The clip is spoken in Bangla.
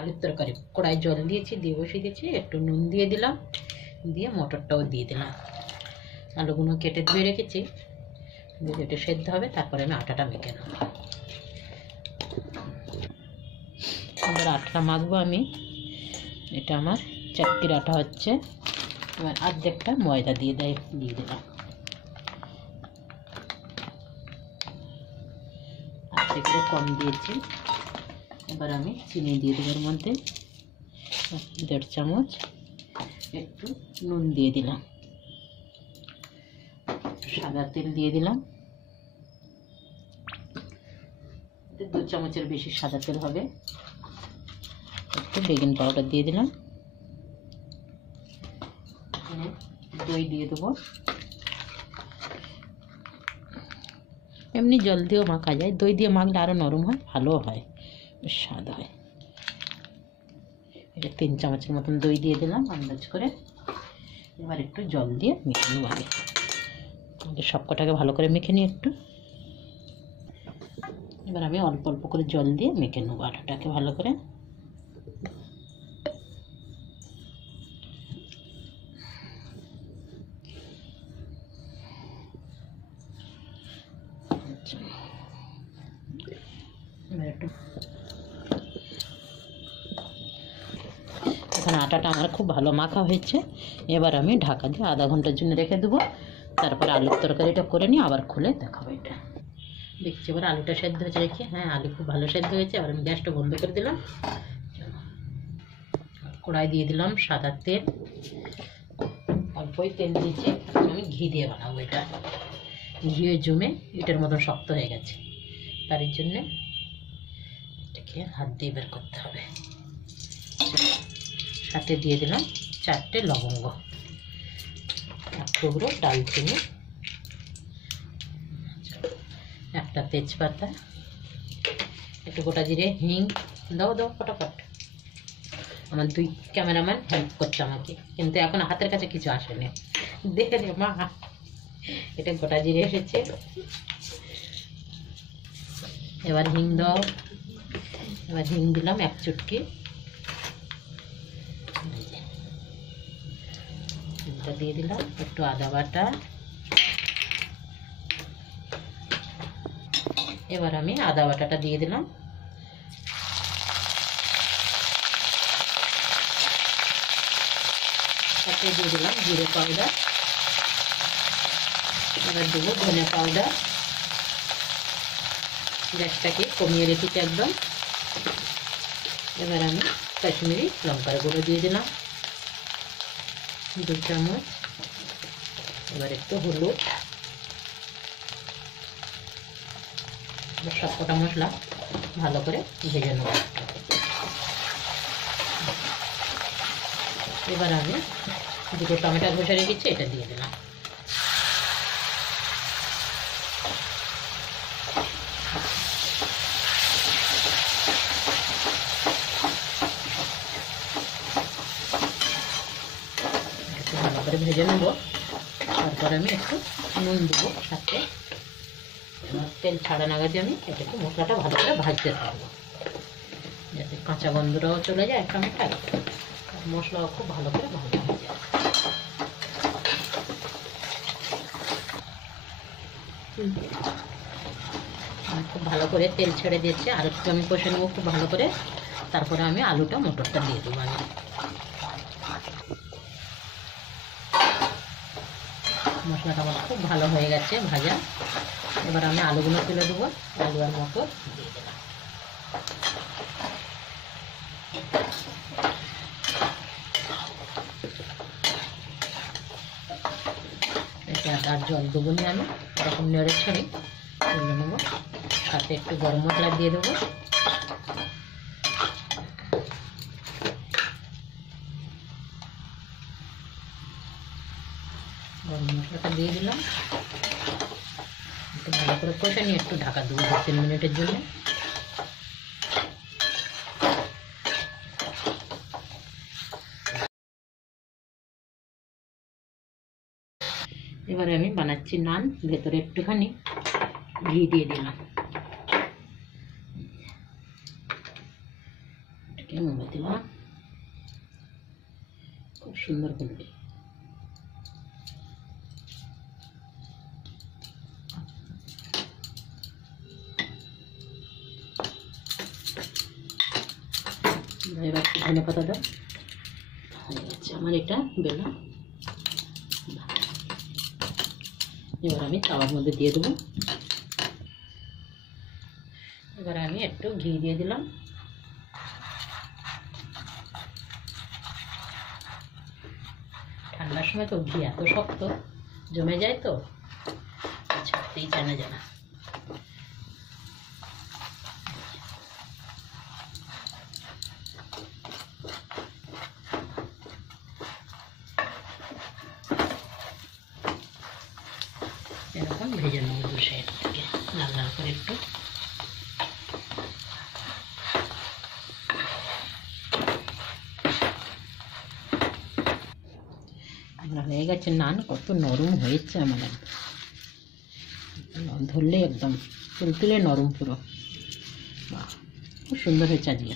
আলুর তরকারি কড়াই জল দিয়েছি, দিয়ে বসিয়ে দিয়েছি, একটু নুন দিয়ে দিলাম, দিয়ে মটরটাও দিয়ে দিলাম। আলুগুলো কেটে ধুয়ে রেখেছি, এটা সেদ্ধ হবে, তারপরে আমি আটাটা মেখে নেব। এবার আটাটা মাখবো আমি। এটা আমার চাকতির আটা হচ্ছে। এবার অর্ধেকটা ময়দা দিয়ে দিলাম, অর্ধেকটা কম দিয়েছি। এবার আমি চিনি দিয়ে দেবো, এর মধ্যে 1.5 চামচ, একটু নুন দিয়ে দিলাম, সাদা তেল দিয়ে দিলাম, 2 চামচের বেশি সাদা তেল হবে। একটু বেকিং পাউডার দিয়ে দিলাম, দই দিয়ে দেবো। এমনি জল দিয়েও মাখা যায়, দই দিয়ে মাখলে আরও নরম হয়, ভালো হয়, বেশ স্বাদ হয়। এটা 3 চামচের মতন দই দিয়ে দিলাম আন্দাজ করে। এবার একটু জল দিয়ে মেখে নেব। আগে সব কটাকে ভালো করে মেখে নিই একটু। এবার আমি অল্প অল্প করে জল দিয়ে মেখে নেব আটাটাকে ভালো করে। এখানে আটাটা আমার খুব ভালো মাখা হয়েছে। এবার আমি ঢাকা দিয়ে আধা ঘন্টার জন্য রেখে দেবো, তারপরে আলুর তরকারিটা করে নিয়ে আবার খুলে দেখাবো। এটা দেখছি এবার আলুটা সেদ্ধ হয়েছে দেখি। হ্যাঁ, আলু খুব ভালো সেদ্ধ হয়েছে। এবার আমি গ্যাসটা বন্ধ করে দিলাম, কড়াই দিয়ে দিলাম সাদা তেল, অল্পই তেল দিয়েছি। আমি ঘি দিয়ে বানাবো এটা। ঘিয়ে জমে এটার মতন শক্ত হয়ে গেছে, তার জন্যে এটাকে হাত দিয়ে বের করতে হবে। সাথে দিয়ে দিলাম 4টে লবঙ্গ, 1 টুকরো ডালচিনি, 1টা তেজপাতা, একটু গোটা জিরে, হিং। দাও ফটাফট। আমার 2 ক্যামেরাম্যান হেল্প করছে আমাকে, কিন্তু এখন হাতের কাছে কিছু আসেনি। দেখে রে মা, এটা গোটা জিরে এসেছে। এবার হিং দাও। এবার হিং দিলাম 1 চুটকি। এটা দিয়ে দিলাম একটু আদা বাটা। এবার আমি আদা বাটাটা দিয়ে দিলাম, সাথে দিয়ে দিলাম জিরে পাউডার। এবার দেবো ধনে পাউডার। গ্যাসটাকে কমিয়ে রেখেছি একদম। এবার আমি কাশ্মীরি লঙ্কার গুঁড়ো দিয়ে দিলাম 2 চামচ। এবার একটু হলুদ। সবকটা মশলা ভালো করে ভেজে নেব। এবার আমি 2টো টমেটো ঘষে রেখেছি, এটা দিয়ে দিলাম। একটু ভালো করে ভেজে নেব। তারপরে আমি একটু নুন দেবো সাথে। এবার তেল ছাড়া নাগাদ আমি এটাকে মশলাটা ভালো করে ভাজতে থাকবো, যাতে কাঁচা গন্ধটাও চলে যায় টমেটোর, মশলাও খুব ভালো করে ভাজা হয়ে যায়। খুব ভালো করে তেল ছেড়ে দিয়েছে, আর একটু আমি কষে নেবো খুব ভালো করে। তারপরে আমি আলুটা মটরটা দিয়ে দেবো। আমি মশলাটা আমার খুব ভালো হয়ে গেছে ভাজা। এবার আমি আলুগুলো তুলে দেবো, আলু আর মটর দিয়ে দিলাম। এটা আর জল দেবো নি, আমি এরকম নেড়ে ছেড়ে তুলে নেবো। সাথে একটু গরম মশলা দিয়ে দেবো। গরম মশলাটা দিয়ে দিলাম, একটু ভালো করে কষে নিয়ে একটু ঢাকা দেবো 2-3 মিনিটের জন্য। এবারে আমি বানাচ্ছি নান। ভেতরে একটুখানি ঘি দিয়ে দিলাম, মোমবাতি দেবো না, খুব সুন্দর ফুলবে। এবার ধনে পাতা দাও, হয়ে গেছে আমার এটা বেলা। এবার আমি তাওয়ার মধ্যে দিয়ে দেবো। এবার আমি একটু ঘি দিয়ে দিলাম। ঠান্ডার সময় তো ঘি এত শক্ত জমে যায়, তো ছাড়তেই জানা যায় না। এরকম ভেজে নেবো দু সাইড থেকে লাল লাল করে একটু। হয়ে গেছে নান, কত নরম হয়েছে আমার, ধরলে একদম তুলতুলে নরম পুরো। বাহ, খুব সুন্দর হয়েছে আজকে।